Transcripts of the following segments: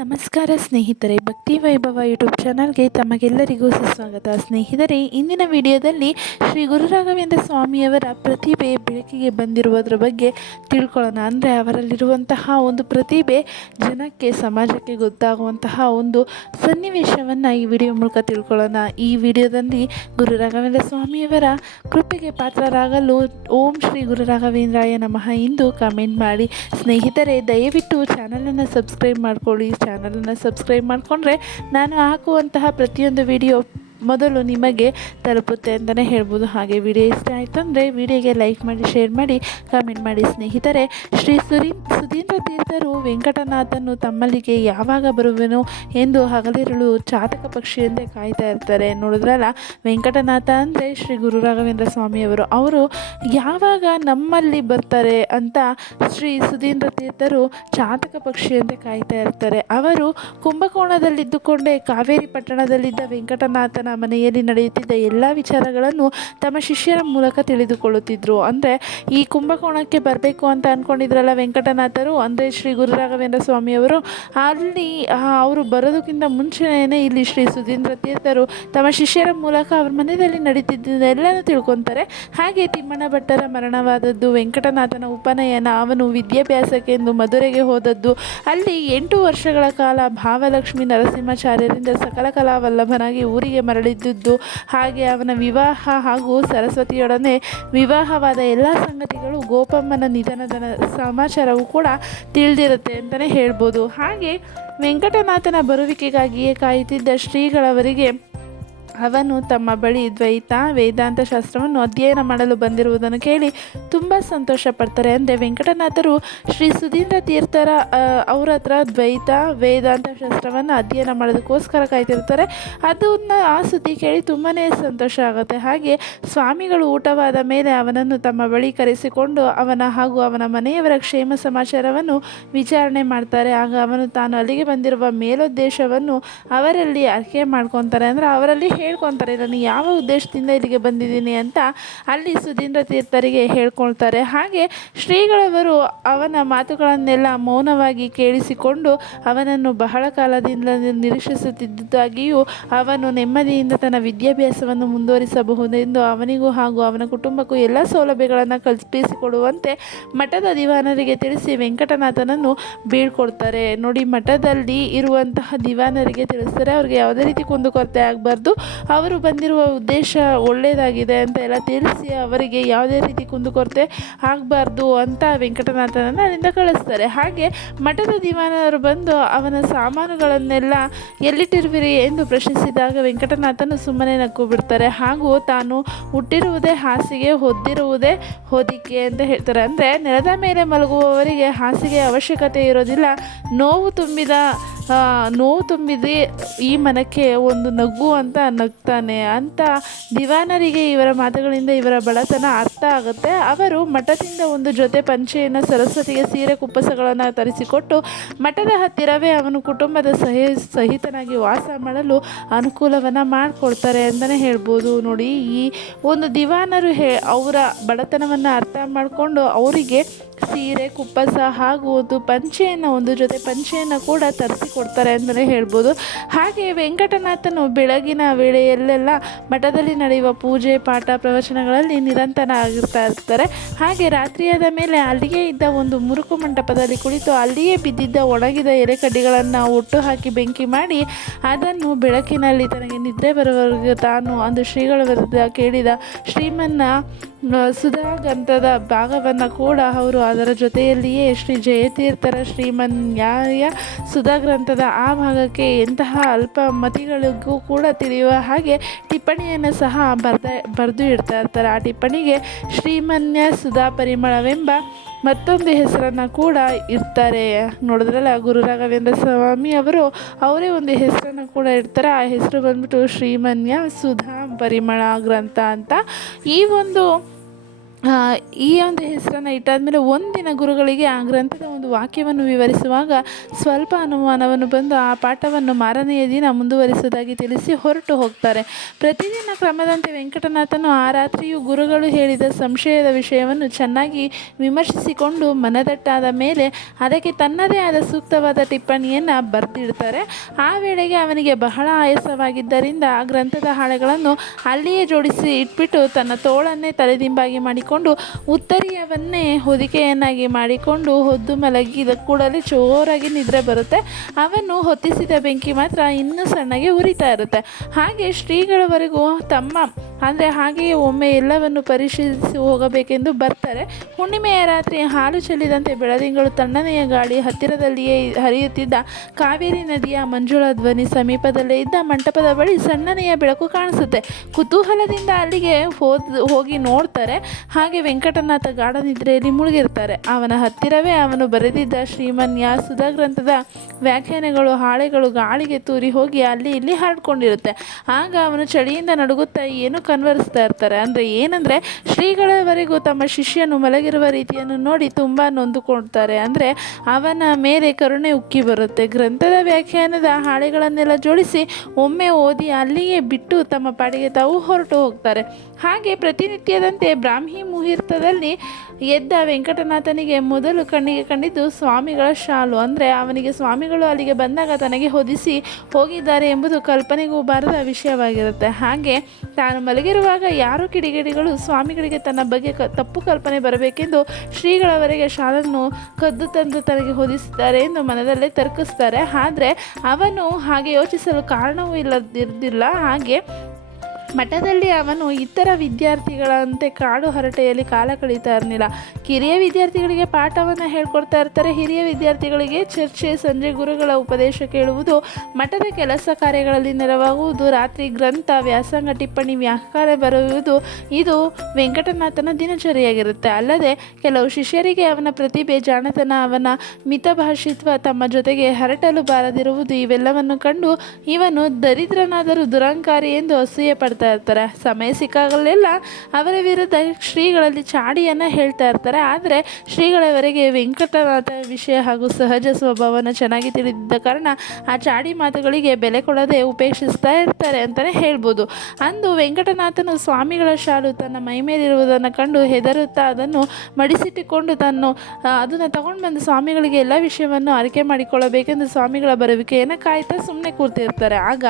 ನಮಸ್ಕಾರ ಸ್ನೇಹಿತರೆ, ಭಕ್ತಿ ವೈಭವ ಯೂಟ್ಯೂಬ್ ಚಾನಲ್ಗೆ ತಮಗೆಲ್ಲರಿಗೂ ಸುಸ್ವಾಗತ. ಸ್ನೇಹಿತರೆ, ಇಂದಿನ ವಿಡಿಯೋದಲ್ಲಿ ಶ್ರೀ ಗುರು ರಾಘವೇಂದ್ರ ಸ್ವಾಮಿಯವರ ಪ್ರತಿಭೆ ಬೆಳಕಿಗೆ ಬಂದಿರುವುದರ ಬಗ್ಗೆ ತಿಳ್ಕೊಳ್ಳೋಣ. ಅಂದರೆ ಅವರಲ್ಲಿರುವಂತಹ ಒಂದು ಪ್ರತಿಭೆ ಜನಕ್ಕೆ, ಸಮಾಜಕ್ಕೆ ಗೊತ್ತಾಗುವಂತಹ ಒಂದು ಸನ್ನಿವೇಶವನ್ನು ಈ ವಿಡಿಯೋ ಮೂಲಕ ತಿಳ್ಕೊಳ್ಳೋಣ. ಈ ವಿಡಿಯೋದಲ್ಲಿ ಗುರು ರಾಘವೇಂದ್ರ ಸ್ವಾಮಿಯವರ ಕೃಪೆಗೆ ಪಾತ್ರರಾಗಲು ಓಂ ಶ್ರೀ ಗುರು ರಾಘವೇಂದ್ರಾಯ ನಮಃ ಎಂದು ಕಮೆಂಟ್ ಮಾಡಿ. ಸ್ನೇಹಿತರೆ, ದಯವಿಟ್ಟು ಚಾನಲನ್ನು ಸಬ್ಸ್ಕ್ರೈಬ್ ಮಾಡ್ಕೊಳ್ಳಿ. ಚಾನಲನ್ನು ಸಬ್ಸ್ಕ್ರೈಬ್ ಮಾಡಿಕೊಂಡ್ರೆ ನಾನು ಹಾಕುವಂತಹ ಪ್ರತಿಯೊಂದು ವಿಡಿಯೋ ಮೊದಲು ನಿಮಗೆ ತಲುಪುತ್ತೆ ಅಂತಲೇ ಹೇಳ್ಬೋದು. ಹಾಗೆ ವಿಡಿಯೋ ಇಷ್ಟ ಆಯಿತು ಅಂದರೆ ವಿಡಿಯೋಗೆ ಲೈಕ್ ಮಾಡಿ, ಶೇರ್ ಮಾಡಿ, ಕಮೆಂಟ್ ಮಾಡಿ ಸ್ನೇಹಿತರೆ. ಶ್ರೀ ಸುರಿ, ಸುಧೀಂದ್ರ ತೀರ್ಥರು ವೆಂಕಟನಾಥನು ತಮ್ಮಲ್ಲಿಗೆ ಯಾವಾಗ ಬರುವೆನು ಎಂದು ಹಗಲಿರುಳು ಚಾತಕ ಪಕ್ಷಿಯಂತೆ ಕಾಯ್ತಾ ಇರ್ತಾರೆ. ನೋಡಿದ್ರಲ್ಲ, ವೆಂಕಟನಾಥ ಅಂದರೆ ಶ್ರೀ ಗುರು ರಾಘವೇಂದ್ರ ಸ್ವಾಮಿಯವರು. ಅವರು ಯಾವಾಗ ನಮ್ಮಲ್ಲಿ ಬರ್ತಾರೆ ಅಂತ ಶ್ರೀ ಸುಧೀಂದ್ರ ತೀರ್ಥರು ಚಾತಕ ಪಕ್ಷಿಯಂತೆ ಕಾಯ್ತಾ ಇರ್ತಾರೆ. ಅವರು ಕುಂಭಕೋಣದಲ್ಲಿದ್ದುಕೊಂಡೇ ಕಾವೇರಿ ಪಟ್ಟಣದಲ್ಲಿದ್ದ ವೆಂಕಟನಾಥನ ಮನೆಯಲ್ಲಿ ನಡೆಯುತ್ತಿದ್ದ ಎಲ್ಲ ವಿಚಾರಗಳನ್ನು ತಮ್ಮ ಶಿಷ್ಯರ ಮೂಲಕ ತಿಳಿದುಕೊಳ್ಳುತ್ತಿದ್ದರು ಅಂದರೆ ಈ ಕುಂಭಕೋಣಕ್ಕೆ ಬರಬೇಕು ಅಂತ ಅಂದ್ಕೊಂಡಿದ್ರಲ್ಲ ವೆಂಕಟನಾಥರು? ಅಂದರೆ ಶ್ರೀ ಗುರು ರಾಘವೇಂದ್ರ ಸ್ವಾಮಿಯವರು? ಅಲ್ಲಿ ಅವರು ಬರೋದಕ್ಕಿಂತ ಮುಂಚೆನೇ ಇಲ್ಲಿ ಶ್ರೀ ಸುಧೀಂದ್ರ ತೀರ್ಥರು ತಮ್ಮ ಶಿಷ್ಯರ ಮೂಲಕ ಅವ್ರ ಮನೆಯಲ್ಲಿ ನಡೀತಿದ್ದೆಲ್ಲನೂ ತಿಳ್ಕೊತಾರೆ. ಹಾಗೆ ತಿಮ್ಮಣ್ಣ ಭಟ್ಟರ ಮರಣವಾದದ್ದು, ವೆಂಕಟನಾಥನ ಉಪನಯನ, ಅವನು ವಿದ್ಯಾಭ್ಯಾಸಕ್ಕೆಂದು ಮಧುರೆಗೆ ಹೋದದ್ದು, ಅಲ್ಲಿ ಎಂಟು ವರ್ಷಗಳ ಕಾಲ ಭಾವಲಕ್ಷ್ಮಿ ನರಸಿಂಹಾಚಾರ್ಯರಿಂದ ಸಕಲ ಕಲಾವಲ್ಲಭನಾಗಿ ಊರಿಗೆ ಮರಳಿದ್ದುದು ಹಾಗೆ ಅವನ ವಿವಾಹ ಹಾಗೂ ಸರಸ್ವತಿಯೊಡನೆ ವಿವಾಹವಾದ ಎಲ್ಲ ಸಂಗತಿಗಳು ಗೋಪಮ್ಮನ ನಿಧನದ ಸಮಾಚಾರವೂ ಕೂಡ ತಿಳಿದಿರುತ್ತೆ ಅಂತಲೇ ಹೇಳ್ಬೋದು. ಹಾಗೆ ವೆಂಕಟನಾಥನ ಬರುವಿಕೆಗಾಗಿಯೇ ಕಾಯುತ್ತಿದ್ದ ಶ್ರೀಗಳವರಿಗೆ ಅವನು ತಮ್ಮ ಬಳಿ ದ್ವೈತ, ವೇದಾಂತ ಶಾಸ್ತ್ರವನ್ನು ಅಧ್ಯಯನ ಮಾಡಲು ಬಂದಿರುವುದನ್ನು ಕೇಳಿ ತುಂಬ ಸಂತೋಷ ಪಡ್ತಾರೆ ಅಂದರೆ ವೆಂಕಟನಾಥರು ಶ್ರೀ ಸುಧೀಂದ್ರ ತೀರ್ಥರ ಅವರ ಹತ್ರ ದ್ವೈತ, ವೇದಾಂತ ಶಾಸ್ತ್ರವನ್ನು ಅಧ್ಯಯನ ಮಾಡೋದಕ್ಕೋಸ್ಕರ ಕಾಯ್ತಿರ್ತಾರೆ. ಅದನ್ನು ಆ ಸುದ್ದಿ ಕೇಳಿ ತುಂಬಾ ಸಂತೋಷ ಆಗುತ್ತೆ. ಹಾಗೆ ಸ್ವಾಮಿಗಳು ಊಟವಾದ ಮೇಲೆ ಅವನನ್ನು ತಮ್ಮ ಬಳಿ ಕರೆಸಿಕೊಂಡು ಅವನ ಹಾಗೂ ಅವನ ಮನೆಯವರ ಕ್ಷೇಮ ಸಮಾಚಾರವನ್ನು ವಿಚಾರಣೆ ಮಾಡ್ತಾರೆ. ಆಗ ಅವನು ತಾನು ಅಲ್ಲಿಗೆ ಬಂದಿರುವ ಮೇಲೋದ್ದೇಶವನ್ನು ಅವರಲ್ಲಿ ಅರ್ಕೆ ಮಾಡ್ಕೊತಾರೆ. ಅಂದರೆ ಅವರಲ್ಲಿ ಹೇಳ್ಕೊತಾರೆ ನಾನು ಯಾವ ಉದ್ದೇಶದಿಂದ ಇಲ್ಲಿಗೆ ಬಂದಿದ್ದೀನಿ ಅಂತ ಅಲ್ಲಿ ಸುಧೀಂದ್ರ ತೀರ್ಥರಿಗೆ ಹೇಳ್ಕೊಳ್ತಾರೆ. ಹಾಗೆ ಶ್ರೀಗಳವರು ಅವನ ಮಾತುಗಳನ್ನೆಲ್ಲ ಮೌನವಾಗಿ ಕೇಳಿಸಿಕೊಂಡು ಅವನನ್ನು ಬಹಳ ಕಾಲದಿಂದ ನಿರೀಕ್ಷಿಸುತ್ತಿದ್ದಾಗಿಯೂ ಅವನು ನೆಮ್ಮದಿಯಿಂದ ತನ್ನ ವಿದ್ಯಾಭ್ಯಾಸವನ್ನು ಮುಂದುವರಿಸಬಹುದೆಂದು ಅವನಿಗೂ ಹಾಗೂ ಅವನ ಕುಟುಂಬಕ್ಕೂ ಎಲ್ಲ ಸೌಲಭ್ಯಗಳನ್ನು ಕಲ್ಪಿಸಿಕೊಡುವಂತೆ ಮಠದ ದಿವಾನರಿಗೆ ತಿಳಿಸಿ ವೆಂಕಟನಾಥನನ್ನು ಬೀಳ್ಕೊಡ್ತಾರೆ. ನೋಡಿ, ಮಠದಲ್ಲಿ ಇರುವಂತಹ ದಿವಾನರಿಗೆ ತಿಳಿಸ್ತಾರೆ ಅವ್ರಿಗೆ ಯಾವುದೇ ರೀತಿ ಕುಂದುಕೊರತೆ ಆಗಬಾರ್ದು. ಅವರು ಬಂದಿರುವ ಉದ್ದೇಶ ಒಳ್ಳೆಯದಾಗಿದೆ ಅಂತ ಎಲ್ಲ ತಿಳಿಸಿ ಅವರಿಗೆ ಯಾವುದೇ ರೀತಿ ಕುಂದುಕೊರತೆ ಆಗಬಾರ್ದು ಅಂತ ವೆಂಕಟನಾಥನನ್ನು ಅಲ್ಲಿಂದ ಕಳಿಸ್ತಾರೆ. ಹಾಗೆ ಮಠದ ದಿವಾನರು ಬಂದು ಅವನ ಸಾಮಾನುಗಳನ್ನೆಲ್ಲ ಎಲ್ಲಿಟ್ಟಿರುವಿರಿ ಎಂದು ಪ್ರಶ್ನಿಸಿದಾಗ ವೆಂಕಟನಾಥನು ಸುಮ್ಮನೆ ನಕ್ಕು ಬಿಡ್ತಾರೆ ಹಾಗೂ ತಾನು ಹುಟ್ಟಿರುವುದೇ ಹಾಸಿಗೆ, ಹೊದ್ದಿರುವುದೇ ಹೊದಿಕೆ ಅಂತ ಹೇಳ್ತಾರೆ. ಅಂದರೆ ನೆಲದ ಮೇಲೆ ಮಲಗುವವರಿಗೆ ಹಾಸಿಗೆ ಅವಶ್ಯಕತೆ ಇರೋದಿಲ್ಲ. ನೋವು ತುಂಬಿದ ನೋವು ತುಂಬಿದೆ ಈ ಮನಕ್ಕೆ ಒಂದು ನಗು ಅಂತ ನಗ್ತಾನೆ. ಅಂತ ದಿವಾನರಿಗೆ ಇವರ ಮಾತುಗಳಿಂದ ಇವರ ಬಡತನ ಅರ್ಥ ಆಗುತ್ತೆ. ಅವರು ಮಠದಿಂದ ಒಂದು ಜೊತೆ ಪಂಚೆಯನ್ನು ಸರಸ್ವತಿಗೆ ಸೀರೆ ಕುಪ್ಪಸಗಳನ್ನು ತರಿಸಿಕೊಟ್ಟು ಮಠದ ಹತ್ತಿರವೇ ಅವನು ಕುಟುಂಬದ ಸಹಿ ಸಹಿತನಾಗಿ ವಾಸ ಮಾಡಲು ಅನುಕೂಲವನ್ನು ಮಾಡಿಕೊಡ್ತಾರೆ ಅಂತಲೇ ಹೇಳ್ಬೋದು. ನೋಡಿ, ಈ ಒಂದು ದಿವಾನರು ಹೇ ಅವರ ಬಡತನವನ್ನು ಅರ್ಥ ಮಾಡಿಕೊಂಡು ಅವರಿಗೆ ಸೀರೆ, ಕುಪ್ಪಸ ಹಾಗೂ ಒಂದು ಪಂಚೆಯನ್ನು, ಒಂದು ಜೊತೆ ಪಂಚೆಯನ್ನು ಕೂಡ ತರಿಸಿಕೊಡ್ತಾರೆ. ಅಂತಲೇ ಹೇಳ್ಬೋದು. ಹಾಗೆ ವೆಂಕಟನಾಥನು ಬೆಳಗಿನ ವೇಳೆಯಲ್ಲೆಲ್ಲ ಮಠದಲ್ಲಿ ನಡೆಯುವ ಪೂಜೆ, ಪಾಠ, ಪ್ರವಚನಗಳಲ್ಲಿ ನಿರಂತರ ಆಗಿರ್ತಾ ಇರ್ತಾರೆ. ಹಾಗೆ ರಾತ್ರಿಯಾದ ಮೇಲೆ ಅಲ್ಲಿಯೇ ಇದ್ದ ಒಂದು ಮುರುಕು ಮಂಟಪದಲ್ಲಿ ಕುಳಿತು ಅಲ್ಲಿಯೇ ಬಿದ್ದಿದ್ದ ಒಣಗಿದ ಎಲೆಕಡ್ಡಿಗಳನ್ನು ಒಟ್ಟು ಹಾಕಿ ಬೆಂಕಿ ಮಾಡಿ ಅದನ್ನು ಬೆಳಕಿನಲ್ಲಿ ತನಗೆ ನಿದ್ರೆ ಬರುವವರೆಗೆ ತಾನು ಅಂದು ಶ್ರೀಗಳ ವಿರುದ್ಧ ಕೇಳಿದ ಶ್ರೀಮನ್ನ ಸುಧಾ ಗ್ರಂಥದ ಭಾಗವನ್ನು ಕೂಡ ಅವರು ಅದರ ಜೊತೆಯಲ್ಲಿಯೇ ಶ್ರೀ ಜಯತೀರ್ಥರ ಶ್ರೀಮನ್ಯಾಯ ಸುಧಾ ಗ್ರಂಥದ ಆ ಭಾಗಕ್ಕೆ ಎಂತಹ ಅಲ್ಪ ಮತಿಗಳಿಗೂ ಕೂಡ ತಿಳಿಯುವ ಹಾಗೆ ಟಿಪ್ಪಣಿಯನ್ನು ಸಹ ಬರ್ದ, ಬರೆದು ಇಡ್ತಾ ಇರ್ತಾರೆ. ಆ ಟಿಪ್ಪಣಿಗೆ ಶ್ರೀಮನ್ಯ ಸುಧಾ ಪರಿಮಳವೆಂಬ ಮತ್ತೊಂದು ಹೆಸರನ್ನು ಕೂಡ ಇರ್ತಾರೆ ನೋಡಿದ್ರಲ್ಲ, ಗುರು ರಾಘವೇಂದ್ರ ಸ್ವಾಮಿ ಅವರು, ಅವರೇ ಒಂದು ಹೆಸರನ್ನು ಕೂಡ ಇಡ್ತಾರೆ. ಆ ಹೆಸರು ಬಂದ್ಬಿಟ್ಟು ಶ್ರೀಮನ್ಯ ಸುಧಾ ಪರಿಮಳ ಗ್ರಂಥ ಅಂತ. ಈ ಒಂದು ಈ ಒಂದು ಹೆಸರನ್ನು ಇಟ್ಟಾದಮೇಲೆ ಒಂದಿನ ಗುರುಗಳಿಗೆ ಆ ಗ್ರಂಥದ ಒಂದು ವಾಕ್ಯವನ್ನು ವಿವರಿಸುವಾಗ ಸ್ವಲ್ಪ ಅನುಮಾನವನ್ನು ಬಂದು ಆ ಪಾಠವನ್ನು ಮಾರನೆಯ ದಿನ ಮುಂದುವರಿಸುವುದಾಗಿ ತಿಳಿಸಿ ಹೊರಟು ಹೋಗ್ತಾರೆ. ಪ್ರತಿದಿನ ಕ್ರಮದಂತೆ ವೆಂಕಟನಾಥನು ಆ ರಾತ್ರಿಯೂ ಗುರುಗಳು ಹೇಳಿದ ಸಂಶಯದ ವಿಷಯವನ್ನು ಚೆನ್ನಾಗಿ ವಿಮರ್ಶಿಸಿಕೊಂಡು ಮನದಟ್ಟಾದ ಮೇಲೆ ಅದಕ್ಕೆ ತನ್ನದೇ ಆದ ಸೂಕ್ತವಾದ ಟಿಪ್ಪಣಿಯನ್ನು ಬರೆದಿಡ್ತಾರೆ. ಆ ವೇಳೆಗೆ ಅವನಿಗೆ ಬಹಳ ಆಯಾಸವಾಗಿದ್ದರಿಂದ ಆ ಗ್ರಂಥದ ಹಾಳೆಗಳನ್ನು ಅಲ್ಲಿಯೇ ಜೋಡಿಸಿ ಇಟ್ಬಿಟ್ಟು ತನ್ನ ತೋಳನ್ನೇ ತಲೆದಿಂಬಾಗಿ ಮಾಡಿಕೊಂಡು ಉತ್ತರಿಯವನ್ನೇ ಹೊದಿಕೆಯನ್ನಾಗಿ ಮಾಡಿಕೊಂಡು ಹೊದ್ದು ಮಲಗಿದ ಕೂಡಲೇ ಜೋರಾಗಿ ನಿದ್ರೆ ಬರುತ್ತೆ. ಅವನು ಹೊತ್ತಿಸಿದ ಬೆಂಕಿ ಮಾತ್ರ ಇನ್ನೂ ಸಣ್ಣಗೆ ಉರಿತಾ ಇರುತ್ತೆ. ಹಾಗೆ ಶ್ರೀಗಳವರೆಗೂ ತಮ್ಮ ಅಂದರೆ ಹಾಗೆಯೇ ಒಮ್ಮೆ ಎಲ್ಲವನ್ನು ಪರಿಶೀಲಿಸಿ ಹೋಗಬೇಕೆಂದು ಬರ್ತಾರೆ. ಹುಣ್ಣಿಮೆಯ ರಾತ್ರಿ ಹಾಲು ಚೆಲ್ಲಿದಂತೆ ಬೆಳದಿಂಗಳು ತಣ್ಣನೆಯ ಗಾಳಿ ಹತ್ತಿರದಲ್ಲಿಯೇ ಹರಿಯುತ್ತಿದ್ದ ಕಾವೇರಿ ನದಿಯ ಮಂಜುಳ ಧ್ವನಿ ಸಮೀಪದಲ್ಲೇ ಇದ್ದ ಮಂಟಪದ ಬಳಿ ಸಣ್ಣನೆಯ ಬೆಳಕು ಕಾಣಿಸುತ್ತೆ. ಕುತೂಹಲದಿಂದ ಅಲ್ಲಿಗೆ ಹೋದ್ ಹೋಗಿ ನೋಡ್ತಾರೆ. ಹಾಗೆ ವೆಂಕಟನಾಥ ಗಾಢ ನಿದ್ರೆಯಲ್ಲಿ ಮುಳುಗಿರ್ತಾರೆ. ಅವನ ಹತ್ತಿರವೇ ಅವನು ಬರೆದಿದ್ದ ಶ್ರೀಮನ್ಯ ಸುಧಾ ಗ್ರಂಥದ ವ್ಯಾಖ್ಯಾನಗಳು, ಹಾಳೆಗಳು ಗಾಳಿಗೆ ತೂರಿ ಹೋಗಿ ಅಲ್ಲಿ ಇಲ್ಲಿ ಹರಡ್ಕೊಂಡಿರುತ್ತೆ ಆಗ ಅವನು ಚಳಿಯಿಂದ ನಡುಗುತ್ತಾ, ಏನು ಕನ್ವರಿಸ್ತಾ ಇರ್ತಾರೆ. ಅಂದರೆ ಏನಂದರೆ, ಶ್ರೀಗಳವರೆಗೂ ತಮ್ಮ ಶಿಷ್ಯನು ಮಲಗಿರುವ ರೀತಿಯನ್ನು ನೋಡಿ ತುಂಬ ನೊಂದುಕೊಳ್ತಾರೆ. ಅಂದರೆ ಅವನ ಮೇಲೆ ಕರುಣೆ ಉಕ್ಕಿ ಬರುತ್ತೆ. ಗ್ರಂಥದ ವ್ಯಾಖ್ಯಾನದ ಹಾಳೆಗಳನ್ನೆಲ್ಲ ಜೋಡಿಸಿ ಒಮ್ಮೆ ಓದಿ ಅಲ್ಲಿಯೇ ಬಿಟ್ಟು ತಮ್ಮ ಪಾಡಿಗೆ ತಾವು ಹೊರಟು ಹೋಗ್ತಾರೆ. ಹಾಗೆ ಪ್ರತಿನಿತ್ಯದಂತೆ ಬ್ರಾಹ್ಮಿ ಮುಹೂರ್ತದಲ್ಲಿ ಎದ್ದ ವೆಂಕಟನಾಥನಿಗೆ ಮೊದಲು ಕಣ್ಣಿಗೆ ಕಂಡಿದ್ದು ಸ್ವಾಮಿಗಳ ಶಾಲು. ಅಂದರೆ ಅವನಿಗೆ ಸ್ವಾಮಿಗಳು ಅಲ್ಲಿಗೆ ಬಂದಾಗ ತನಗೆ ಹೊದಿಸಿ ಹೋಗಿದ್ದಾರೆ ಎಂಬುದು ಕಲ್ಪನೆಗೂ ಬಾರದ ವಿಷಯವಾಗಿರುತ್ತೆ. ಹಾಗೆ ತಾನು ಮಲಗಿರುವಾಗ ಯಾರು ಕಿಡಿಗೇಡಿಗಳು ಸ್ವಾಮಿಗಳಿಗೆ ತನ್ನ ಬಗ್ಗೆ ಕ ತಪ್ಪು ಕಲ್ಪನೆ ಬರಬೇಕೆಂದು ಶ್ರೀಗಳವರೆಗೆ ಶಾಲನ್ನು ಕದ್ದು ತಂದು ತನಗೆ ಹೊದಿಸುತ್ತಾರೆ ಎಂದು ಮನದಲ್ಲೇ ತರ್ಕಿಸ್ತಾರೆ. ಆದರೆ ಅವನು ಹಾಗೆ ಯೋಚಿಸಲು ಕಾರಣವೂ ಇಲ್ಲದಿರಲಿಲ್ಲ ಹಾಗೆ ಮಠದಲ್ಲಿ ಅವನು ಇತರ ವಿದ್ಯಾರ್ಥಿಗಳಂತೆ ಕಾಡು ಹರಟೆಯಲ್ಲಿ ಕಾಲ ಕಳೀತಾ ಇರಲಿಲ್ಲ. ಕಿರಿಯ ವಿದ್ಯಾರ್ಥಿಗಳಿಗೆ ಪಾಠವನ್ನು ಹೇಳ್ಕೊಡ್ತಾ ಇರ್ತಾರೆ. ಹಿರಿಯ ವಿದ್ಯಾರ್ಥಿಗಳಿಗೆ ಚರ್ಚೆ, ಸಂಜೆ ಗುರುಗಳ ಉಪದೇಶ ಕೇಳುವುದು, ಮಠದ ಕೆಲಸ ಕಾರ್ಯಗಳಲ್ಲಿ ನೆರವಾಗುವುದು, ರಾತ್ರಿ ಗ್ರಂಥ, ವ್ಯಾಸಂಗ, ಟಿಪ್ಪಣಿ, ವ್ಯಾಖ್ಯಾನ ಬರೆಯುವುದು, ಇದು ವೆಂಕಟನಾಥನ ದಿನಚರಿಯಾಗಿರುತ್ತೆ. ಅಲ್ಲದೆ ಕೆಲವು ಶಿಷ್ಯರಿಗೆ ಅವನ ಪ್ರತಿಭೆ, ಜಾಣತನ, ಅವನ ಮಿತಭಾಷಿತ್ವ, ತಮ್ಮ ಜೊತೆಗೆ ಹರಟಲು ಬಾರದಿರುವುದು, ಇವೆಲ್ಲವನ್ನು ಕಂಡು ಇವನು ದರಿದ್ರನಾದರೂ ದುರಂಕಾರಿ ಎಂದು ಅಸೂಯೆ ಪಡ್ತಾ ಇರ್ತಾರೆ. ಸಮಯ ಸಿಕ್ಕಾಗಲೆಲ್ಲ. ಅವರ ವಿರುದ್ಧ ಶ್ರೀಗಳಲ್ಲಿ ಚಾಡಿಯನ್ನು ಹೇಳ್ತಾ ಇರ್ತಾರೆ. ಆದರೆ ಶ್ರೀಗಳವರೆಗೆ ವೆಂಕಟನಾಥ ವಿಷಯ ಹಾಗೂ ಸಹಜ ಸ್ವಭಾವನ ಚೆನ್ನಾಗಿ ತಿಳಿದಿದ್ದ ಕಾರಣ ಆ ಚಾಡಿ ಮಾತುಗಳಿಗೆ ಬೆಲೆ ಕೊಡದೆ ಉಪೇಕ್ಷಿಸ್ತಾ ಇರ್ತಾರೆ ಅಂತಲೇ ಹೇಳ್ಬೋದು. ಅಂದು ವೆಂಕಟನಾಥನು ಸ್ವಾಮಿಗಳ ಶಾಲು ತನ್ನ ಮೈಮೇಲಿರುವುದನ್ನು ಕಂಡು ಹೆದರುತ್ತಾ ಅದನ್ನು ಮಡಿಸಿಟ್ಟುಕೊಂಡು ತನ್ನ ಅದನ್ನು ತಗೊಂಡು ಬಂದು ಸ್ವಾಮಿಗಳಿಗೆ ಎಲ್ಲ ವಿಷಯವನ್ನು ಅರಿಕೆ ಮಾಡಿಕೊಳ್ಳಬೇಕೆಂದು ಸ್ವಾಮಿಗಳ ಬರುವಿಕೆಯನ್ನು ಕಾಯ್ತಾ ಸುಮ್ಮನೆ ಕೂರ್ತಿರ್ತಾರೆ ಆಗ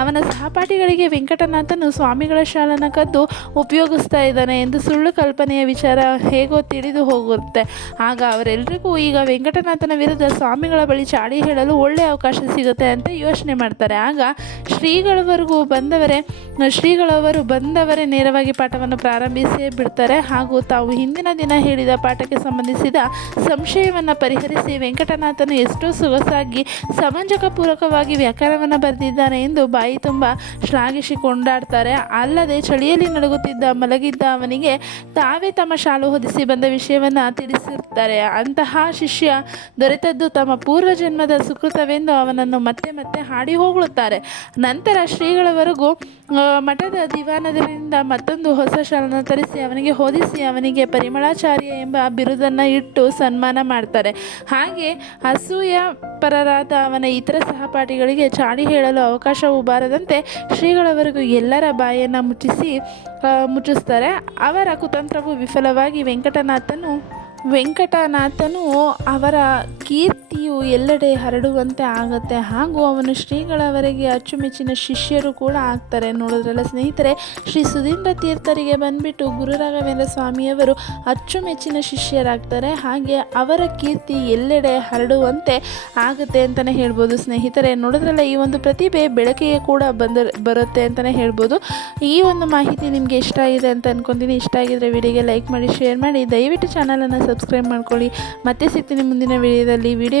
ಅವನ ಸಹಪಾಠಿಗಳಿಗೆ ವೆಂಕಟನಾಥನು ಸ್ವಾಮಿಗಳ ಶಾಲನ ಕದ್ದು ಉಪಯೋಗಿಸ್ತಾ ಇದ್ದಾನೆ ಎಂದು ಸುಳ್ಳು ಕಲ್ಪನೆಯ ವಿಚಾರ ಹೇಗೋ ತಿಳಿದು ಹೋಗುತ್ತೆ. ಆಗ ಅವರೆಲ್ಲರಿಗೂ ಈಗ ವೆಂಕಟನಾಥನ ವಿರುದ್ಧ ಸ್ವಾಮಿಗಳ ಬಳಿ ಚಾಳಿ ಹೇಳಲು ಒಳ್ಳೆಯ ಅವಕಾಶ ಸಿಗುತ್ತೆ ಅಂತ ಯೋಚನೆ ಮಾಡ್ತಾರೆ. ಆಗ ಶ್ರೀಗಳವರೆಗೂ ಬಂದವರೇ, ಶ್ರೀಗಳವರು ಬಂದವರೇ ನೇರವಾಗಿ ಪಾಠವನ್ನು ಪ್ರಾರಂಭಿಸೇ ಬಿಡ್ತಾರೆ. ಹಾಗೂ ತಾವು ಹಿಂದಿನ ದಿನ ಹೇಳಿದ ಪಾಠಕ್ಕೆ ಸಂಬಂಧಿಸಿದ ಸಂಶಯವನ್ನು ಪರಿಹರಿಸಿ ವೆಂಕಟನಾಥನು ಎಷ್ಟೋ ಸೊಗಸಾಗಿ ಸಮಂಜಕ ಪೂರಕವಾಗಿ ವ್ಯಾಕರಣವನ್ನು ಬರೆದಿದ್ದಾನೆ ಎಂದು ಬಾಯಿ ತುಂಬ ಶ್ಲಾಘಿಸಿ ಕೊಂಡಾಡ್ತಾರೆ ಅಲ್ಲದೆ ಚಳಿಯಲ್ಲಿ ನಡುಗುತ್ತಿದ್ದ ಮಲಗಿದ್ದ ಅವನಿಗೆ ತಾವೇ ತಮ್ಮ ಶಾಲು ಹೊದಿಸಿ ಬಂದ ವಿಷಯವನ್ನು ತಿಳಿಸಿರ್ತಾರೆ. ಅಂತಹ ಶಿಷ್ಯ ದೊರೆತದ್ದು ತಮ್ಮ ಪೂರ್ವ ಜನ್ಮದ ಸುಕೃತವೆಂದು ಅವನನ್ನು ಮತ್ತೆ ಮತ್ತೆ ಹಾಡಿ ಹೋಗುತ್ತಾರೆ. ನಂತರ ಶ್ರೀಗಳವರೆಗೂ ಮಠದ ದಿವಾನದಿಂದ ಮತ್ತೊಂದು ಹೊಸ ಶಾಲನ್ನು ತರಿಸಿ ಅವನಿಗೆ ಹೊದಿಸಿ ಅವನಿಗೆ ಪರಿಮಳಾಚಾರ್ಯ ಎಂಬ ಬಿರುದನ್ನು ಇಟ್ಟು ಸನ್ಮಾನ ಮಾಡ್ತಾರೆ. ಹಾಗೆ ಅಸೂಯ ಪರರಾದ ಅವನ ಇತರ ಸಹಪಾಠಿಗಳಿಗೆ ಚಾಡಿ ಹೇಳಲು ಅವಕಾಶವೂ ಬಾರದಂತೆ ಶ್ರೀಗಳವರೆಗೂ ಎಲ್ಲರ ಬಾಯನ್ನು ಮುಚ್ಚಿಸಿ ಮುಚ್ಚಿಸ್ತಾರೆ. ಅವರ ಕುತಂತ್ರವು ವಿಫಲವಾಗಿ ವೆಂಕಟನಾಥನು ವೆಂಕಟನಾಥನು ಅವರ ಕೀರ್ತಿಯು ಎಲ್ಲೆಡೆ ಹರಡುವಂತೆ ಆಗುತ್ತೆ. ಹಾಗೂ ಅವನು ಶ್ರೀಗಳವರೆಗೆ ಅಚ್ಚುಮೆಚ್ಚಿನ ಶಿಷ್ಯರು ಕೂಡ ಆಗ್ತಾರೆ. ನೋಡೋದ್ರಲ್ಲ ಸ್ನೇಹಿತರೆ, ಶ್ರೀ ಸುಧೀಂದ್ರ ತೀರ್ಥರಿಗೆ ಬಂದ್ಬಿಟ್ಟು ಗುರು ರಾಘವೇಂದ್ರ ಸ್ವಾಮಿಯವರು ಅಚ್ಚುಮೆಚ್ಚಿನ ಶಿಷ್ಯರಾಗ್ತಾರೆ. ಹಾಗೆ ಅವರ ಕೀರ್ತಿ ಎಲ್ಲೆಡೆ ಹರಡುವಂತೆ ಆಗುತ್ತೆ ಅಂತಲೇ ಹೇಳ್ಬೋದು ಸ್ನೇಹಿತರೆ. ನೋಡೋದ್ರಲ್ಲ ಈ ಒಂದು ಪ್ರತಿಭೆ ಬೆಳಕಿಗೆ ಕೂಡ ಬಂದ, ಬರುತ್ತೆ ಅಂತಲೇ ಹೇಳ್ಬೋದು. ಈ ಒಂದು ಮಾಹಿತಿ ನಿಮಗೆ ಇಷ್ಟ ಆಗಿದೆ ಅಂತ ಅನ್ಕೊತೀನಿ. ಇಷ್ಟ ಆಗಿದ್ರೆ ವಿಡಿಯೋಗೆ ಲೈಕ್ ಮಾಡಿ, ಶೇರ್ ಮಾಡಿ. ದಯವಿಟ್ಟು ಚಾನಲನ್ನು ಸಬ್ಸ್ಕ್ರೈಬ್ ಮಾಡ್ಕೊಳ್ಳಿ. ಮತ್ತೆ ಸಿಗ್ತೀನಿ ಮುಂದಿನ ವಿಡಿಯೋದಲ್ಲಿ.